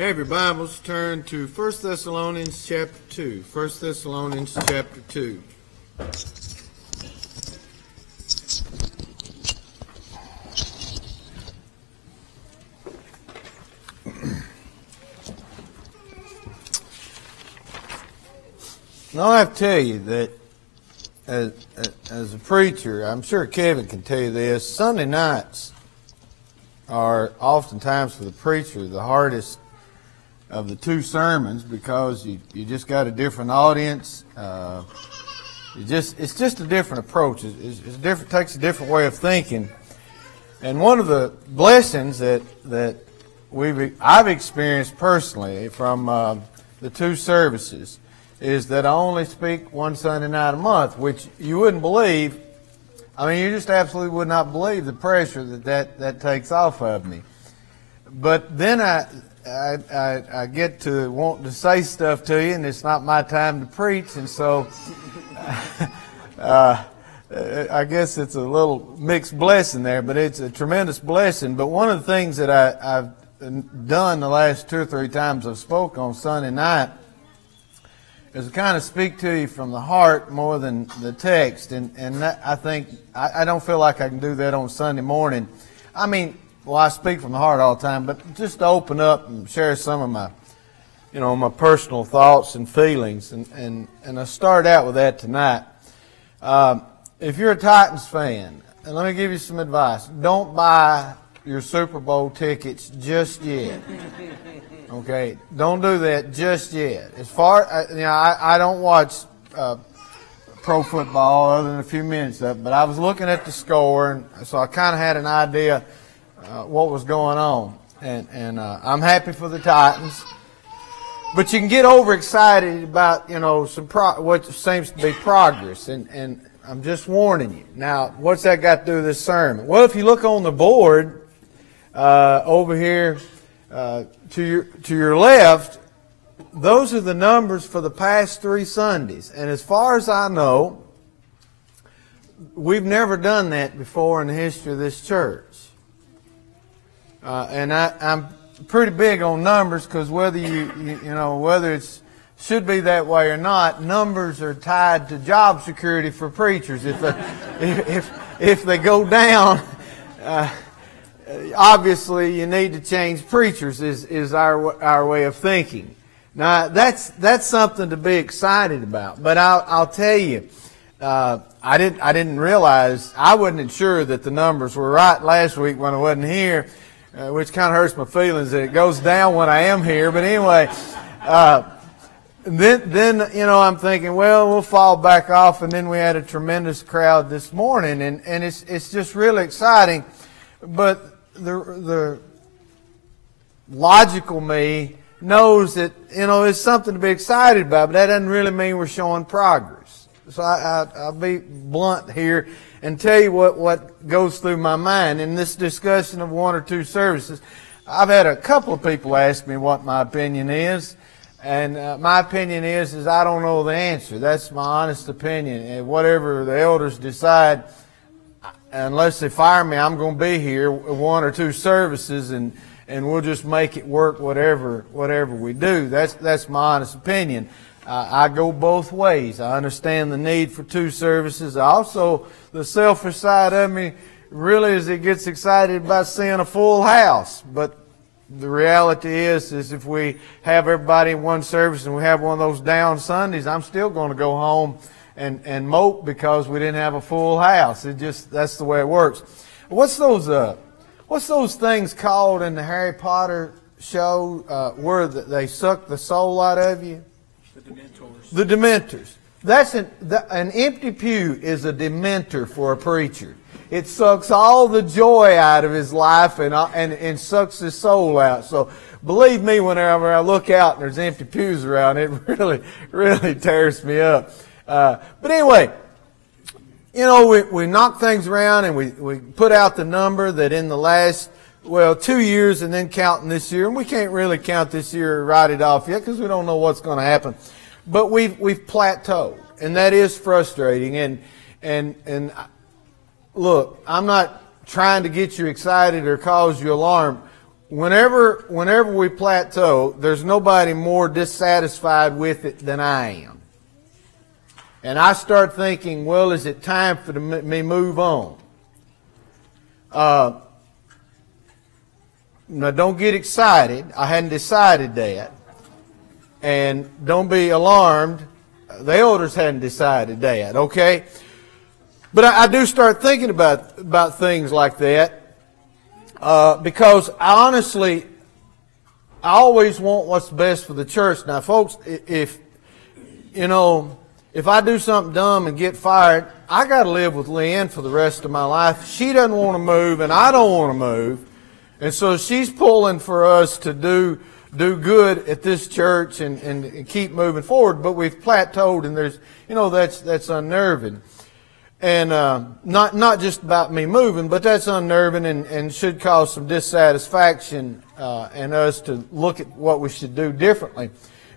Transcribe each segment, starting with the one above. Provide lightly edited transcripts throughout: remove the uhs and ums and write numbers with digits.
Have your Bibles, turn to 1 Thessalonians chapter 2. 1 Thessalonians chapter 2. Now I have to tell you that as a preacher, I'm sure Kevin can tell you this, Sunday nights are oftentimes for the preacher the hardest of the two sermons because you just got a different audience. It's just a different approach. It's different. Takes a different way of thinking. And one of the blessings that I've experienced personally from the two services is that I only speak one Sunday night a month, which you wouldn't believe. I mean, you just absolutely would not believe the pressure that takes off of me. But then I get to want to say stuff to you, and it's not my time to preach, and so I guess it's a little mixed blessing there, but it's a tremendous blessing. But one of the things that I've done the last 2 or 3 times I've spoke on Sunday night is to kind of speak to you from the heart more than the text, and that, I think I don't feel like I can do that on Sunday morning. I mean, well, I speak from the heart all the time, but just to open up and share some of my personal thoughts and feelings, and I start out with that tonight. If you're a Titans fan, and let me give you some advice: don't buy your Super Bowl tickets just yet. Okay, don't do that just yet. As far I don't watch pro football other than a few minutes of it, but I was looking at the score, and so I kind of had an idea what was going on, and I'm happy for the Titans. But you can get overexcited about what seems to be progress, and I'm just warning you. Now, what's that got to do with this sermon? Well, if you look on the board over here to your left, those are the numbers for the past 3 Sundays, and as far as I know, we've never done that before in the history of this church. And I'm pretty big on numbers because whether whether it should be that way or not, numbers are tied to job security for preachers. If they go down, obviously you need to change preachers. Is our way of thinking. Now that's something to be excited about. But I'll tell you, I didn't realize, I wasn't sure that the numbers were right last week when I wasn't here. Which kind of hurts my feelings that it goes down when I am here. But anyway, then I'm thinking, well, we'll fall back off. And then we had a tremendous crowd this morning, and it's just really exciting. But the logical me knows that it's something to be excited about, but that doesn't really mean we're showing progress. So I'll be blunt here and tell you what goes through my mind in this discussion of 1 or 2 services. I've had a couple of people ask me what my opinion is, and my opinion is I don't know the answer. That's my honest opinion. And whatever the elders decide, unless they fire me, I'm going to be here 1 or 2 services, and we'll just make it work whatever we do. That's my honest opinion. I go both ways. I understand the need for 2 services. Also, the selfish side of me really is it gets excited about seeing a full house. But the reality is if we have everybody in one service and we have one of those down Sundays, I'm still going to go home and mope because we didn't have a full house. That's the way it works. What's those things called in the Harry Potter show where they suck the soul out of you? The Dementors. That's an empty pew is a Dementor for a preacher. It sucks all the joy out of his life and sucks his soul out. So believe me, whenever I look out and there's empty pews around, it really tears me up. But anyway, we knock things around and we put out the number that in the last 2 years and then counting this year, and we can't really count this year or write it off yet because we don't know what's going to happen. But we've plateaued, and that is frustrating. And look, I'm not trying to get you excited or cause you alarm. whenever we plateau, there's nobody more dissatisfied with it than I am. And I start thinking, well, is it time for me move on? Now, don't get excited. I hadn't decided that. And don't be alarmed. The elders hadn't decided that, okay? But I do start thinking about things like that because I always want what's best for the church. Now, folks, if I do something dumb and get fired, I got to live with Leanne for the rest of my life. She doesn't want to move, and I don't want to move. And so she's pulling for us to do good at this church and keep moving forward. But we've plateaued, and that's unnerving. And not just about me moving, but that's unnerving and should cause some dissatisfaction and us to look at what we should do differently.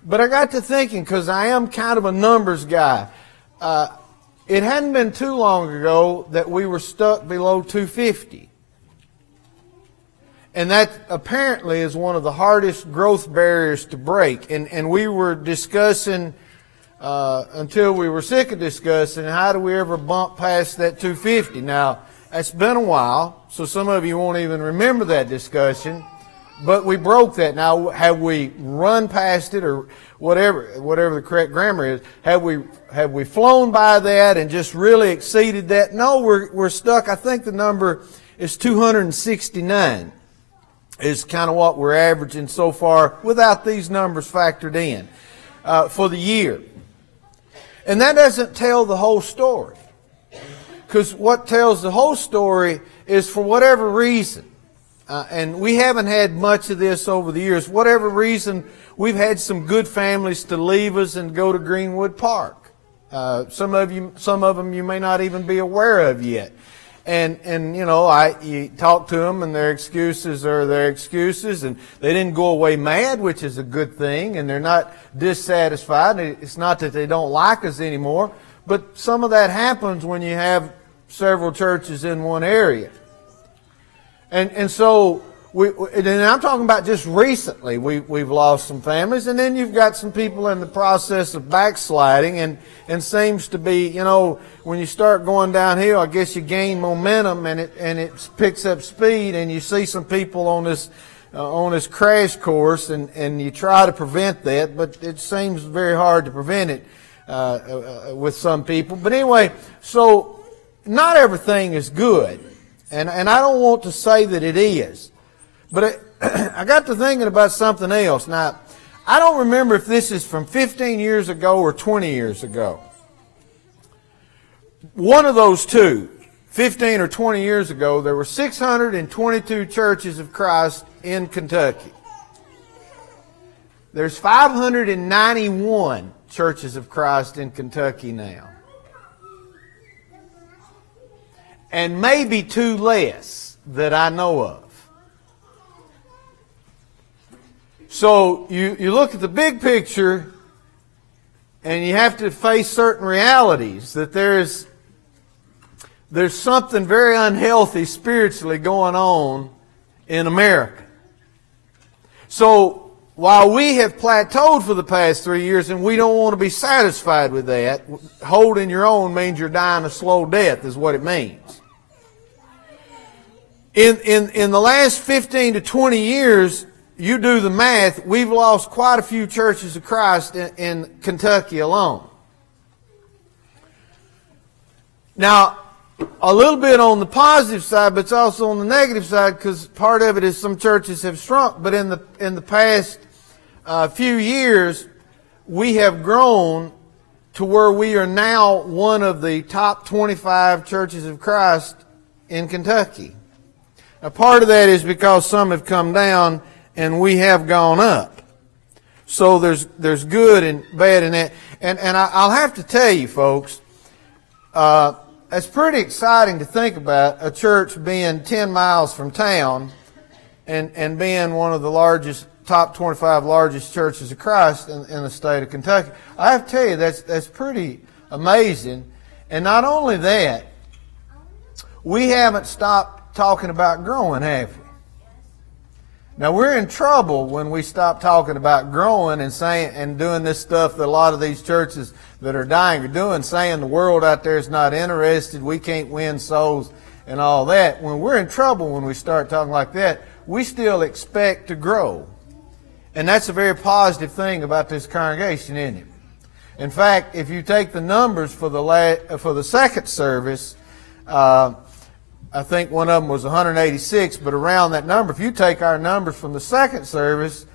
But I got to thinking, because I am kind of a numbers guy, it hadn't been too long ago that we were stuck below 250. And that apparently is one of the hardest growth barriers to break. And we were discussing, until we were sick of discussing, how do we ever bump past that 250? Now, it's been a while, so some of you won't even remember that discussion. But we broke that. Now, have we run past it, or whatever the correct grammar is? Have we flown by that and just really exceeded that? No, we're stuck. I think the number is 269. Is kind of what we're averaging so far, without these numbers factored in, for the year. And that doesn't tell the whole story, because what tells the whole story is, for whatever reason. And we haven't had much of this over the years. Whatever reason, we've had some good families to leave us and go to Greenwood Park. Some of them you may not even be aware of yet. And you talk to them, and their excuses are their excuses, and they didn't go away mad, which is a good thing, and they're not dissatisfied. It's not that they don't like us anymore, but some of that happens when you have several churches in one area. And so, and I'm talking about just recently, we've lost some families, and then you've got some people in the process of backsliding, and seems to be, when you start going downhill, I guess you gain momentum, and it picks up speed, and you see some people on this crash course, and you try to prevent that, but it seems very hard to prevent it with some people. But anyway, so not everything is good. And I don't want to say that it is. But I got to thinking about something else. Now, I don't remember if this is from 15 years ago or 20 years ago. One of those two, 15 or 20 years ago, there were 622 churches of Christ in Kentucky. There's 591 churches of Christ in Kentucky now. And maybe two less that I know of. So you look at the big picture, and you have to face certain realities, that there's something very unhealthy spiritually going on in America. So while we have plateaued for the past 3 years, and we don't want to be satisfied with that, holding your own means you're dying a slow death is what it means. In the last 15 to 20 years, you do the math, we've lost quite a few churches of Christ in Kentucky alone. Now, a little bit on the positive side, but it's also on the negative side, because part of it is some churches have shrunk. But in the past few years, we have grown to where we are now one of the top 25 churches of Christ in Kentucky. Now, part of that is because some have come down and we have gone up. So there's good and bad in that. And I'll have to tell you, folks, it's pretty exciting to think about a church being 10 miles from town and being one of the top 25 largest churches of Christ in the state of Kentucky. I have to tell you, that's pretty amazing. And not only that, we haven't stopped talking about growing, have we? Now, we're in trouble when we stop talking about growing and saying and doing this stuff that a lot of these churches that are dying are doing, saying the world out there is not interested, we can't win souls and all that. When we're in trouble when we start talking like that, we still expect to grow. And that's a very positive thing about this congregation, isn't it? In fact, if you take the numbers for the second service, I think one of them was 186, but around that number, if you take our numbers from the second service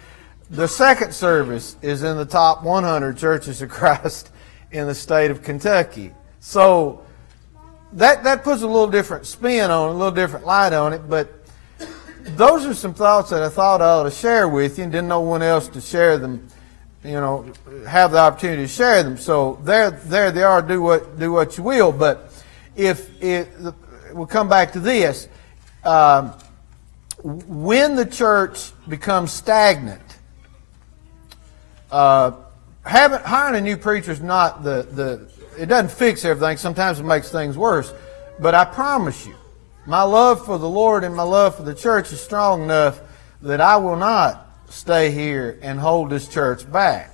is in the top 100 churches of Christ in the state of Kentucky. So that puts a little different spin on it, a little different light on it, but those are some thoughts that I thought I ought to share with you and didn't know one else to share them, have the opportunity to share them. So there they are, do what you will. But we'll come back to this. When the church becomes stagnant, hiring a new preacher is not it doesn't fix everything. Sometimes it makes things worse. But I promise you, my love for the Lord and my love for the church is strong enough that I will not stay here and hold this church back.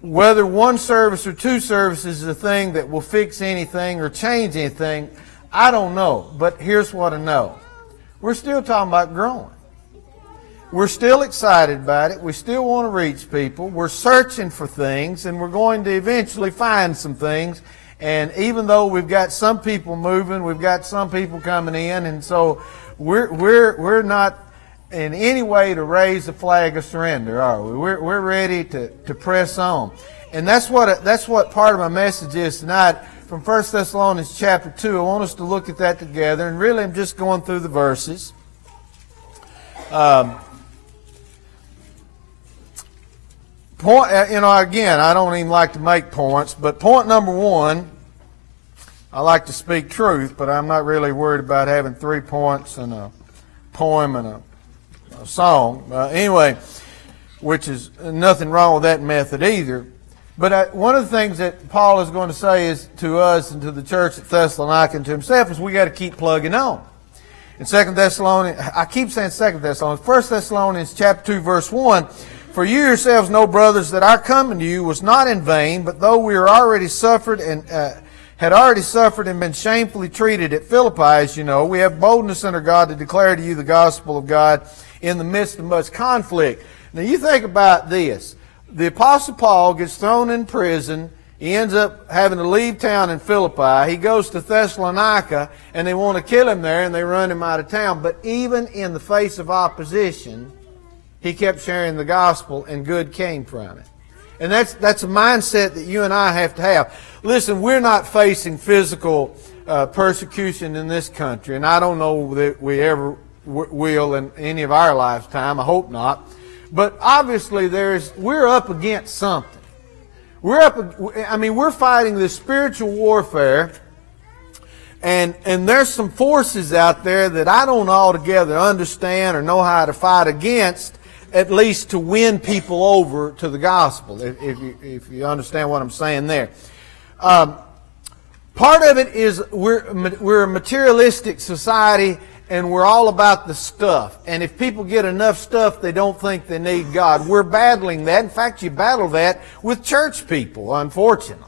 Whether one service or two services is a thing that will fix anything or change anything, I don't know. But here's what I know. We're still talking about growing. We're still excited about it. We still want to reach people. We're searching for things, and we're going to eventually find some things. And even though we've got some people moving, we've got some people coming in, and so we're not in any way to raise the flag of surrender, are we? We're ready to press on. And that's what part of my message is tonight from 1 Thessalonians chapter 2. I want us to look at that together, and really I'm just going through the verses. Again, I don't even like to make points, but point number one, I like to speak truth, but I'm not really worried about having 3 points and a poem and a song. Anyway, which is nothing wrong with that method either. But one of the things that Paul is going to say is to us and to the church at Thessalonica and to himself is we got to keep plugging on. In 2 Thessalonians, I keep saying 2 Thessalonians, 1 Thessalonians chapter 2 verse 1, for you yourselves know, brothers, that our coming to you was not in vain, but though we were already suffered and had already suffered and been shamefully treated at Philippi, as you know, we have boldness under God to declare to you the gospel of God in the midst of much conflict. Now you think about this. The Apostle Paul gets thrown in prison. He ends up having to leave town in Philippi. He goes to Thessalonica, and they want to kill him there, and they run him out of town. But even in the face of opposition, he kept sharing the gospel, and good came from it. And that's a mindset that you and I have to have. Listen, we're not facing physical persecution in this country, and I don't know that we ever will in any of our lifetime. I hope not. But obviously we're up against something. We're fighting this spiritual warfare, and there's some forces out there that I don't altogether understand or know how to fight against, at least to win people over to the gospel, if you understand what I'm saying there. Part of it is we're a materialistic society, and we're all about the stuff. And if people get enough stuff, they don't think they need God. We're battling that. In fact, you battle that with church people, unfortunately.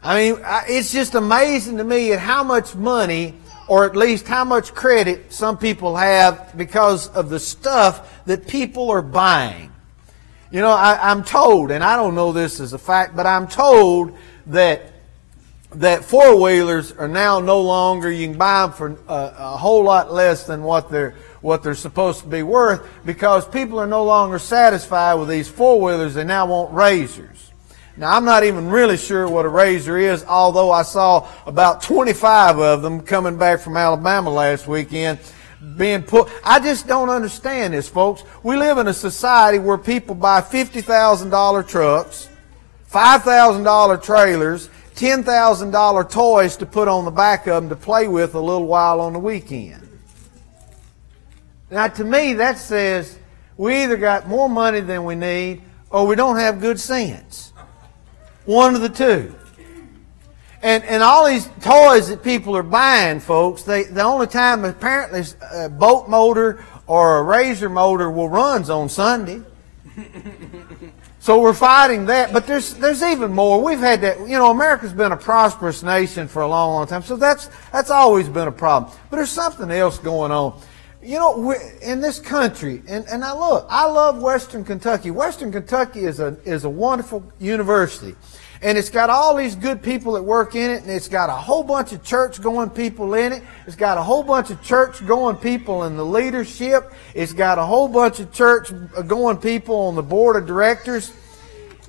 I mean, it's just amazing to me at how much money, or at least how much credit some people have because of the stuff that people are buying. You know, I'm told, and I don't know this as a fact, but I'm told that four-wheelers are now no longer, you can buy them for a whole lot less than what they're supposed to be worth, because people are no longer satisfied with these four-wheelers. They now want razors. Now, I'm not even really sure what a razor is, although I saw about 25 of them coming back from Alabama last weekend being put. I just don't understand this, folks. We live in a society where people buy $50,000 trucks, $5,000 trailers, $10,000 toys to put on the back of them to play with a little while on the weekend. Now, to me, that says we either got more money than we need or we don't have good sense. One of the two. And all these toys that people are buying, folks, the only time apparently a boat motor or a razor motor will run on Sunday. So we're fighting that, but there's even more. We've had that, America's been a prosperous nation for a long, long time, so that's always been a problem. But there's something else going on. In this country, and I love Western Kentucky. Western Kentucky is a wonderful university. And it's got all these good people that work in it, and it's got a whole bunch of church-going people in it. It's got a whole bunch of church-going people in the leadership. It's got a whole bunch of church-going people on the board of directors.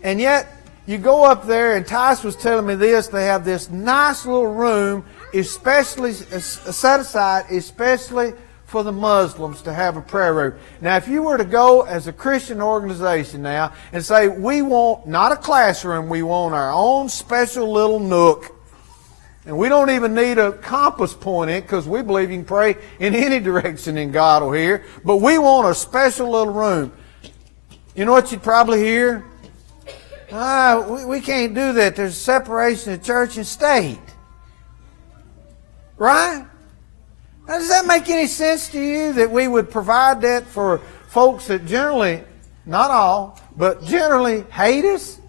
And yet, you go up there, and Tice was telling me this, they have this nice little room, especially set aside, especially for the Muslims to have a prayer room. Now, if you were to go as a Christian organization now and say, we want not a classroom, we want our own special little nook, and we don't even need a compass point in it because we believe you can pray in any direction and God will hear, but we want a special little room. You know what you'd probably hear? We can't do that. There's a separation of church and state. Right? Now, does that make any sense to you that we would provide that for folks that generally, not all, but generally hate us?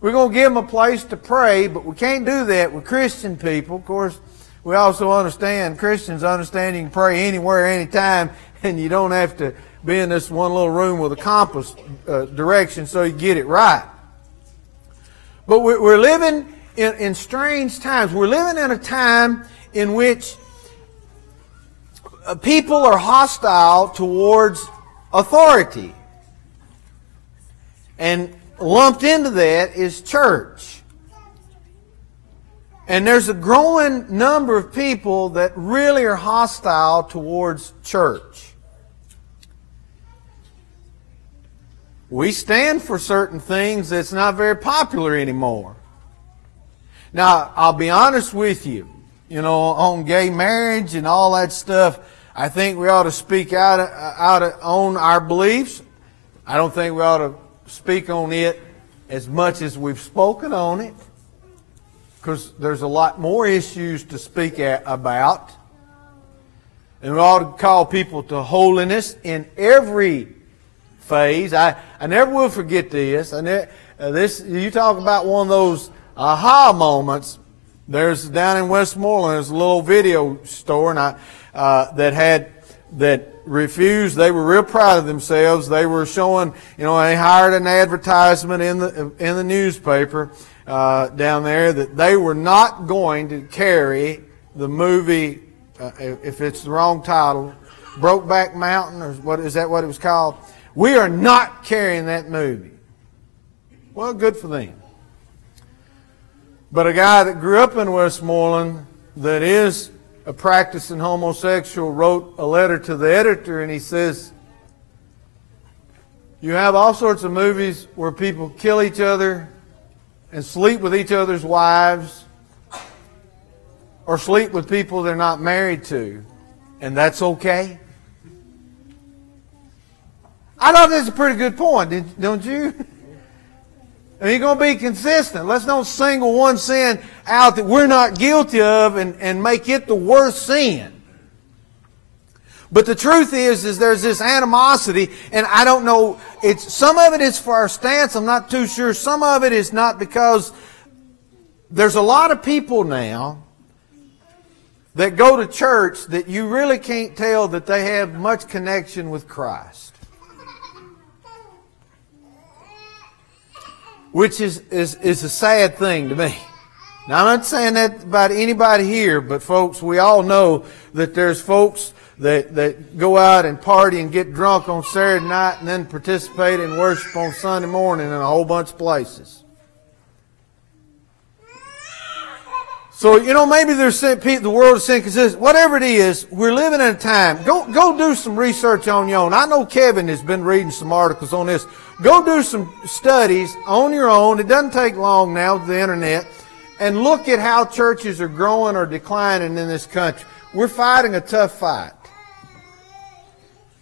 We're going to give them a place to pray, but we can't do that with Christian people. Of course, we also understand, Christians understand you can pray anywhere, anytime, and you don't have to be in this one little room with a compass direction so you get it right. But we're living in strange times. We're living in a time in which people are hostile towards authority. And lumped into that is church. And there's a growing number of people that really are hostile towards church. We stand for certain things that's not very popular anymore. Now, I'll be honest with you. On gay marriage and all that stuff, I think we ought to speak out on our beliefs. I don't think we ought to speak on it as much as we've spoken on it, because there's a lot more issues to speak about. And we ought to call people to holiness in every phase. I never will forget this. You talk about one of those aha moments. There's down in Westmoreland, there's a little video store, and that refused. They were real proud of themselves. They were showing, they hired an advertisement in the newspaper down there that they were not going to carry the movie, if it's the wrong title, Brokeback Mountain, or is that what it was called? We are not carrying that movie. Well, good for them. But a guy that grew up in Westmoreland that is a practicing homosexual wrote a letter to the editor, and he says, you have all sorts of movies where people kill each other and sleep with each other's wives or sleep with people they're not married to, and that's okay? I thought that's a pretty good point, don't you? And you're going to be consistent. Let's don't single one sin out that we're not guilty of and make it the worst sin. But the truth is there's this animosity, and I don't know, some of it is for our stance, I'm not too sure. Some of it is not, because there's a lot of people now that go to church that you really can't tell that they have much connection with Christ. Which is a sad thing to me. Now, I'm not saying that about anybody here, but folks, we all know that there's folks that go out and party and get drunk on Saturday night and then participate in worship on Sunday morning in a whole bunch of places. So, maybe the world is inconsistent. Whatever it is, we're living in a time. Go do some research on your own. I know Kevin has been reading some articles on this. Go do some studies on your own. It doesn't take long now with the internet. And look at how churches are growing or declining in this country. We're fighting a tough fight.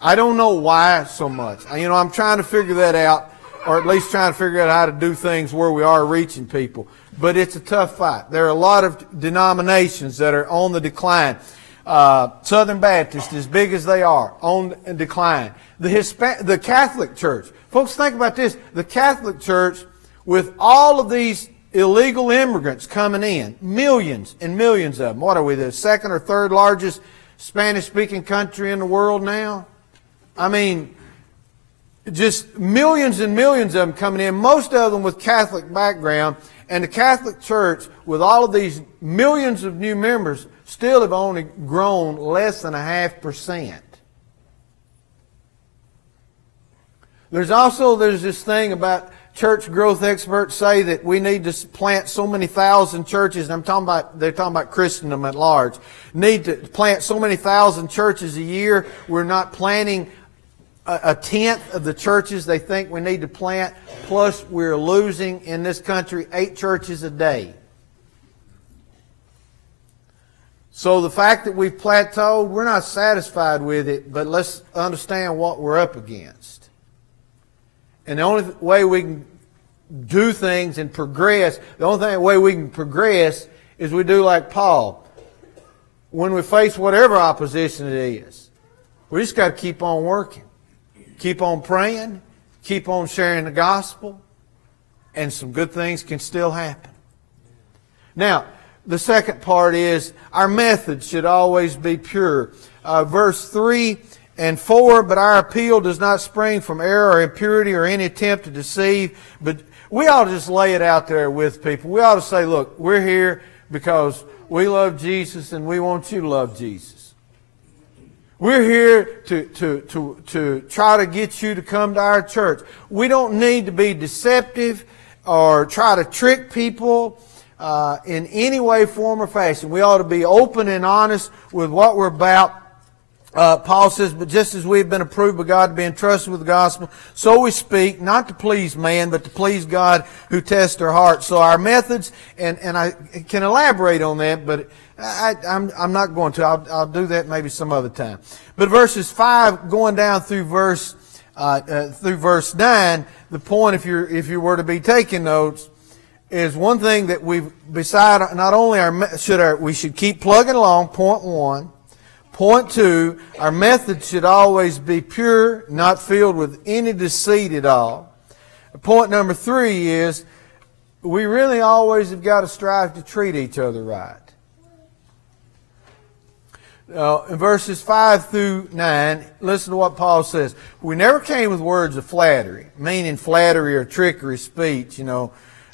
I don't know why so much. I'm trying to figure that out. or at least trying to figure out how to do things where we are reaching people. But it's a tough fight. There are a lot of denominations that are on the decline. Southern Baptist, as big as they are, on decline. The Catholic Church. Folks, think about this. The Catholic Church, with all of these illegal immigrants coming in, millions and millions of them. What are we, the second or third largest Spanish-speaking country in the world now? I mean, just millions and millions of them coming in, most of them with Catholic background. And the Catholic Church, with all of these millions of new members, still have only grown less than 0.5%. There's this thing about church growth experts say that we need to plant so many thousand churches, and they're talking about Christendom at large, need to plant so many thousand churches a year. We're not planting a tenth of the churches they think we need to plant, plus we're losing in this country 8 churches a day. So the fact that we've plateaued, we're not satisfied with it, but let's understand what we're up against. And the only way we can do things and progress, the only way we can progress is we do like Paul. When we face whatever opposition it is, we just got to keep on working. Keep on praying, keep on sharing the gospel, and some good things can still happen. Now, the second part is our method should always be pure. Verse 3 and 4, but our appeal does not spring from error or impurity or any attempt to deceive. But we ought to just lay it out there with people. We ought to say, look, we're here because we love Jesus and we want you to love Jesus. We're here to try to get you to come to our church. We don't need to be deceptive or try to trick people in any way, form, or fashion. We ought to be open and honest with what we're about. Paul says, but just as we've been approved by God to be entrusted with the gospel, so we speak, not to please man, but to please God who tests our hearts. So our methods, and I can elaborate on that, but I'm not going to. I'll do that maybe some other time. But verses 5 going down through verse 9, the point, if you were to be taking notes, is one thing that beside not only we should keep plugging along. Point 1. Point 2, our method should always be pure, not filled with any deceit at all. Point number 3 is we really always have got to strive to treat each other right. In verses 5 through 9, listen to what Paul says. We never came with words of flattery, meaning flattery or trickery speech,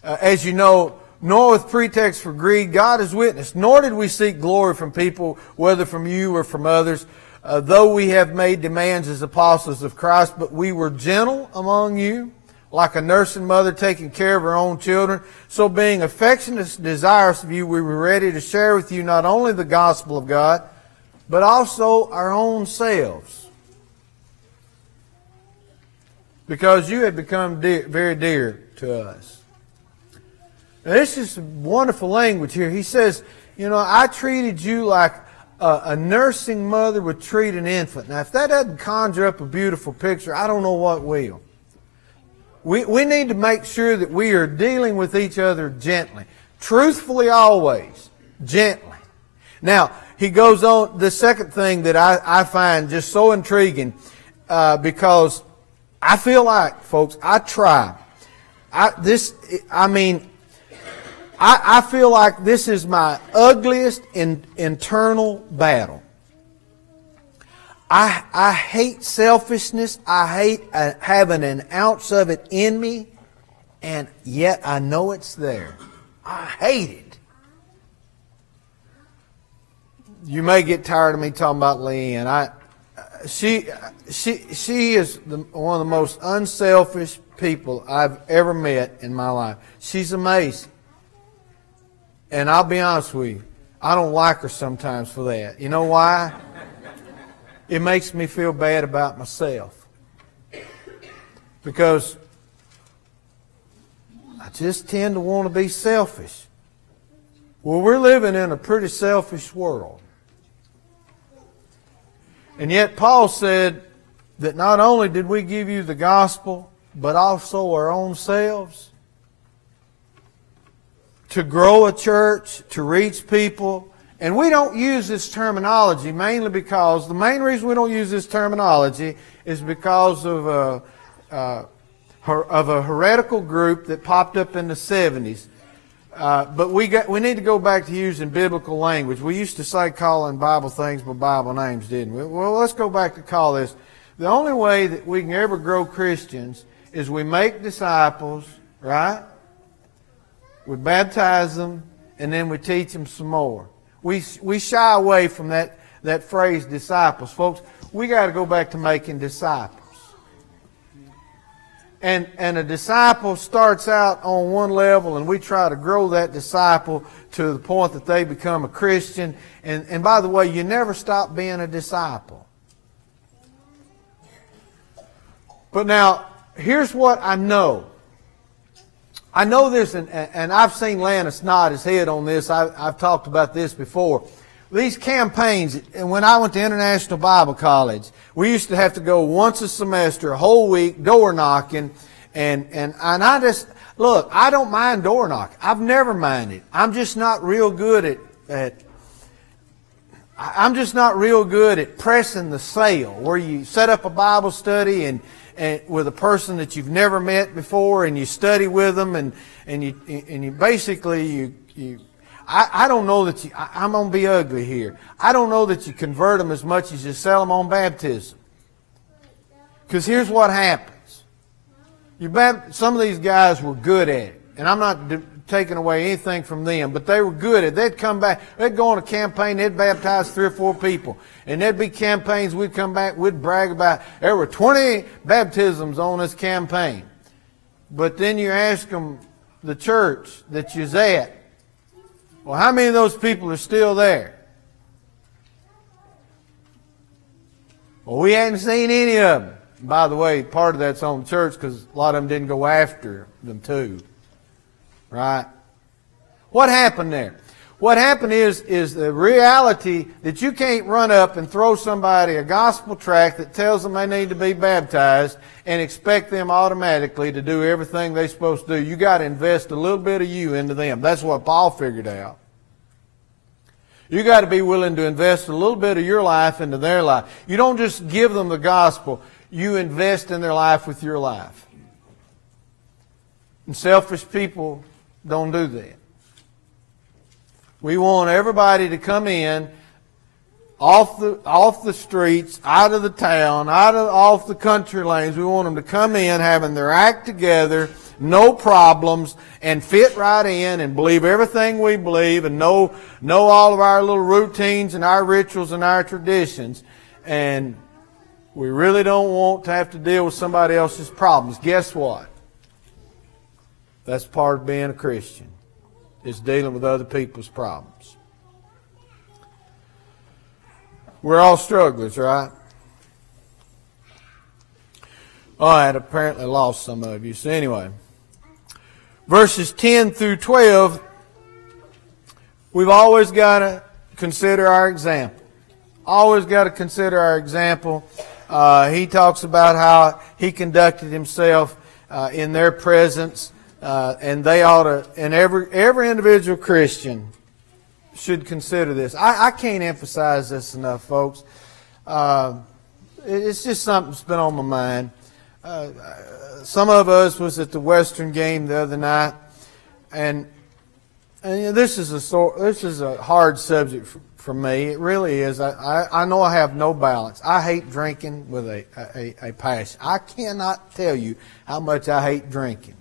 as you know, nor with pretext for greed. God is witness. Nor did we seek glory from people, whether from you or from others, though we have made demands as apostles of Christ, but we were gentle among you, like a nursing mother taking care of her own children. So being affectionate and desirous of you, we were ready to share with you not only the gospel of God, but also our own selves, because you had become very dear to us. Now, this is wonderful language here. He says, I treated you like a nursing mother would treat an infant. Now, if that doesn't conjure up a beautiful picture, I don't know what will. We need to make sure that we are dealing with each other gently, truthfully always, gently. Now, he goes on, the second thing that I find just so intriguing, because I feel like, folks, I try. I feel like this is my ugliest internal battle. I hate selfishness. I hate having an ounce of it in me, and yet I know it's there. I hate it. You may get tired of me talking about Leanne. She is one of the most unselfish people I've ever met in my life. She's amazing. And I'll be honest with you, I don't like her sometimes for that. You know why? It makes me feel bad about myself. Because I just tend to want to be selfish. Well, we're living in a pretty selfish world. And yet Paul said that not only did we give you the gospel, but also our own selves, to grow a church, to reach people. And we don't use this terminology mainly because, the main reason we don't use this terminology is because of a heretical group that popped up in the 70s. But we need to go back to using biblical language. We used to say calling Bible things by Bible names, didn't we? Well, let's go back to call this. The only way that we can ever grow Christians is we make disciples, right? We baptize them, and then we teach them some more. We shy away from that phrase, disciples. Folks, we got to go back to making disciples. And a disciple starts out on one level, and we try to grow that disciple to the point that they become a Christian. And by the way, you never stop being a disciple. But now, here's what I know. I know this, and I've seen Lannis nod his head on this. I've talked about this before. These campaigns, and when I went to International Bible College, we used to have to go once a semester, a whole week, door knocking. And I just, look, I don't mind door knocking. I've never minded. I'm just not real good I'm just not real good at pressing the sale, where you set up a Bible study and with a person that you've never met before, and you study with them, and you basically I don't know that I'm going to be ugly here. I don't know that you convert them as much as you sell them on baptism. Because here's what happens. Some of these guys were good at it, and I'm not taking away anything from them, but they were good at it. They'd come back, they'd go on a campaign, they'd baptize 3 or 4 people. And there'd be campaigns, we'd come back, we'd brag about, there were 20 baptisms on this campaign. But then you ask them, the church that you're at, well, how many of those people are still there? Well, we hadn't seen any of them. By the way, part of that's on the church because a lot of them didn't go after them too. Right? What happened there? What happened is the reality that you can't run up and throw somebody a gospel tract that tells them they need to be baptized and expect them automatically to do everything they're supposed to do. You got to invest a little bit of you into them. That's what Paul figured out. You got to be willing to invest a little bit of your life into their life. You don't just give them the gospel. You invest in their life with your life. And selfish people don't do that. We want everybody to come in off the streets, out of the town, off the country lanes. We want them to come in having their act together, no problems, and fit right in and believe everything we believe and know all of our little routines and our rituals and our traditions. And we really don't want to have to deal with somebody else's problems. Guess what? That's part of being a Christian, is dealing with other people's problems. We're all strugglers, right? Oh, I had apparently lost some of you. So anyway, verses 10 through 12, we've always got to consider our example. Always got to consider our example. He talks about how he conducted himself in their presence. And they ought to, and every individual Christian should consider this. I can't emphasize this enough, folks. It's just something that's been on my mind. Some of us was at the Western game the other night, and this is a hard subject for me. It really is. I know I have no balance. I hate drinking with a passion. I cannot tell you how much I hate drinking.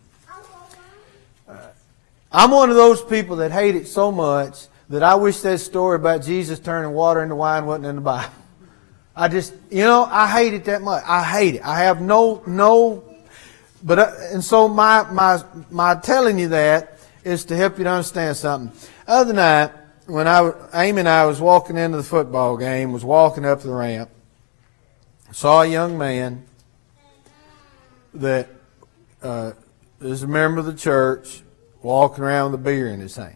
I'm one of those people that hate it so much that I wish that story about Jesus turning water into wine wasn't in the Bible. I just, I hate it that much. I hate it. I have and so my telling you that is to help you to understand something. Other night, when Amy and I was walking into the football game, was walking up the ramp, saw a young man that is a member of the church, walking around with a beer in his hand.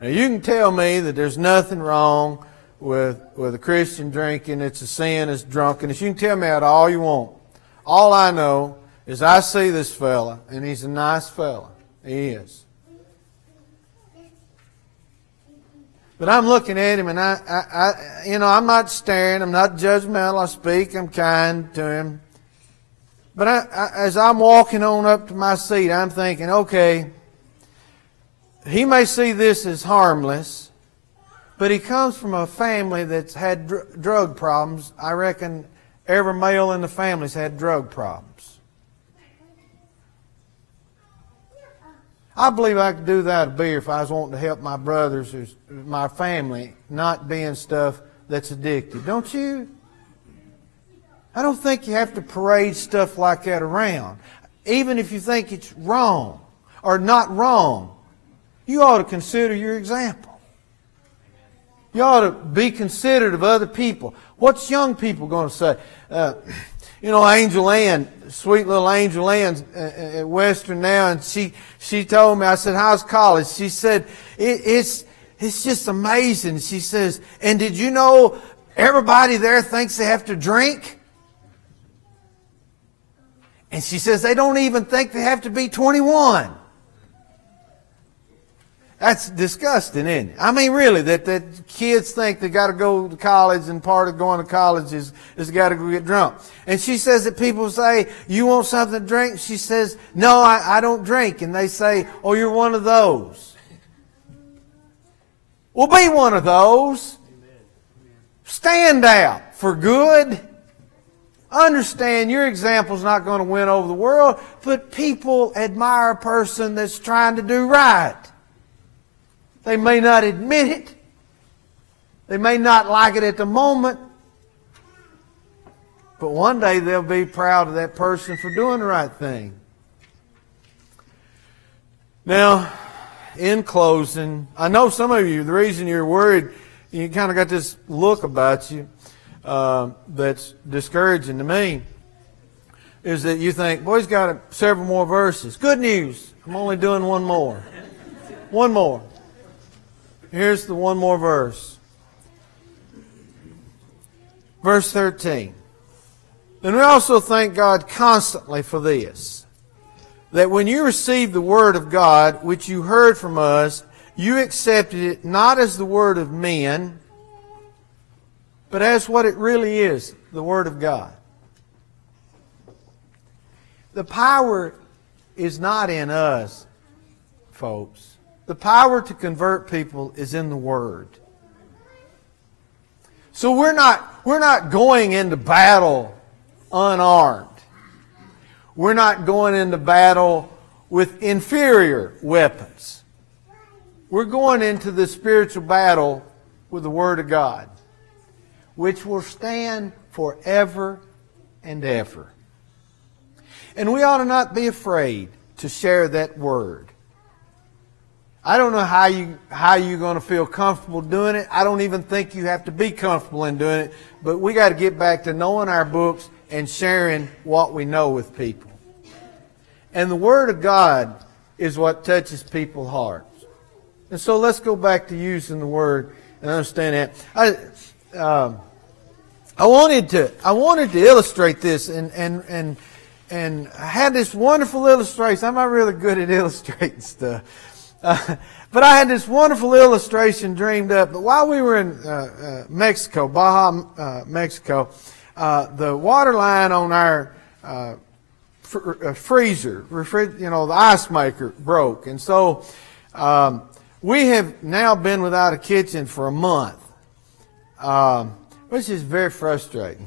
Now you can tell me that there's nothing wrong with a Christian drinking. It's a sin, it's drunkenness. You can tell me that all you want. All I know is I see this fella, and he's a nice fella. He is. But I'm looking at him, and I'm not staring. I'm not judgmental. I speak. I'm kind to him. But as I'm walking on up to my seat, I'm thinking, okay, he may see this as harmless, but he comes from a family that's had drug problems. I reckon every male in the family's had drug problems. I believe I could do without a beer if I was wanting to help my brothers or my family not be in stuff that's addictive. Don't you? I don't think you have to parade stuff like that around. Even if you think it's wrong or not wrong, you ought to consider your example. You ought to be considerate of other people. What's young people going to say? Angel Ann, sweet little Angel Ann at Western now, and she told me, I said, how's college? She said, it's just amazing. She says, and did you know everybody there thinks they have to drink? And she says they don't even think they have to be 21. That's disgusting, isn't it? I mean, really, that kids think they got to go to college, and part of going to college is got to go get drunk. And she says that people say, you want something to drink? She says, no, I don't drink. And they say, oh, you're one of those. Well, be one of those. Stand out for good. Understand your example's not going to win over the world, but people admire a person that's trying to do right. They may not admit it. They may not like it at the moment. But one day they'll be proud of that person for doing the right thing. Now, in closing, I know some of you, the reason you're worried, you kind of got this look about you that's discouraging to me, is that you think, boy, he's got several more verses. Good news. I'm only doing one more. One more. Here's the one more verse. Verse 13. And we also thank God constantly for this, that when you received the word of God, which you heard from us, you accepted it not as the word of men, but as what it really is, the word of God. The power is not in us, folks. The power to convert people is in the Word. So we're not going into battle unarmed. We're not going into battle with inferior weapons. We're going into the spiritual battle with the Word of God, which will stand forever and ever. And we ought to not be afraid to share that Word. I don't know how you're going to feel comfortable doing it. I don't even think you have to be comfortable in doing it. But we got to get back to knowing our books and sharing what we know with people. And the Word of God is what touches people's hearts. And so let's go back to using the Word and understand that. I wanted to illustrate this and I had this wonderful illustration. I'm not really good at illustrating stuff. But I had this wonderful illustration dreamed up. But while we were in Mexico, Baja, Mexico, the water line on our freezer, the ice maker broke. And so we have now been without a kitchen for a month, which is very frustrating.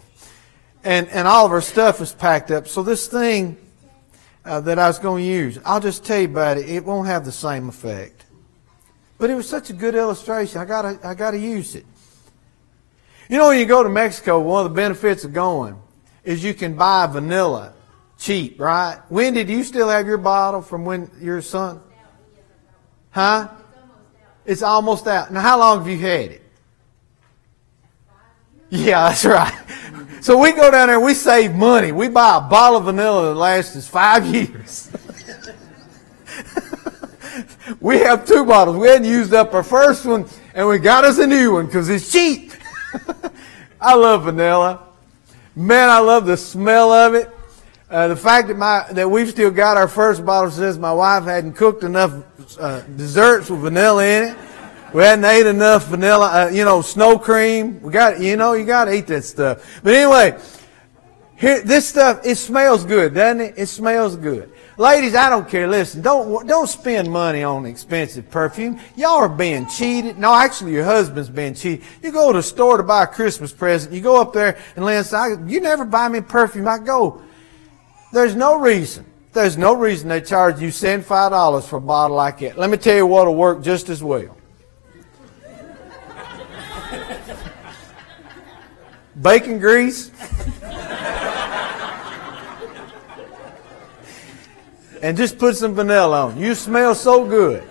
And all of our stuff is packed up. So this thing that I was going to use, I'll just tell you about it. It won't have the same effect. But it was such a good illustration. I gotta use it. You know, when you go to Mexico, one of the benefits of going is you can buy vanilla cheap, right? Wendy, do you still have your bottle from when your son? Huh? It's almost out. Now, how long have you had it? Yeah, that's right. So we go down there and we save money. We buy a bottle of vanilla that lasts us 5 years. We have 2 bottles. We hadn't used up our first one, and we got us a new one because it's cheap. I love vanilla. Man, I love the smell of it. The fact that we've still got our first bottle says my wife hadn't cooked enough desserts with vanilla in it. We hadn't ate enough vanilla, snow cream. You got to eat that stuff. But anyway, here, this stuff, it smells good, doesn't it? It smells good. Ladies, I don't care. Listen, don't spend money on expensive perfume. Y'all are being cheated. No, actually, your husband's being cheated. You go to the store to buy a Christmas present. You go up there and Lynn says, you never buy me perfume. I go, there's no reason. There's no reason they charge you $75 for a bottle like that. Let me tell you what'll work just as well. Bacon grease. And just put some vanilla on. You smell so good.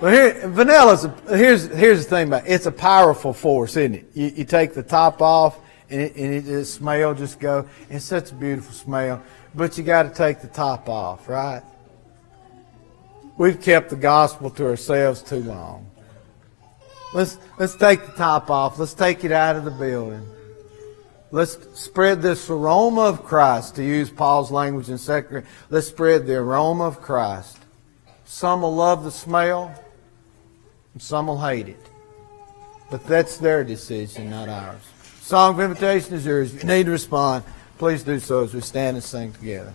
Well, here's the thing about it. It's a powerful force, isn't it? You take the top off, and the smell just go. It's such a beautiful smell. But you got to take the top off, right? We've kept the gospel to ourselves too long. Let's take the top off. Let's take it out of the building. Let's spread this aroma of Christ, to use Paul's language in 2 Corinthians. Let's spread the aroma of Christ. Some will love the smell, and some will hate it. But that's their decision, not ours. Song of invitation is yours. If you need to respond, please do so as we stand and sing together.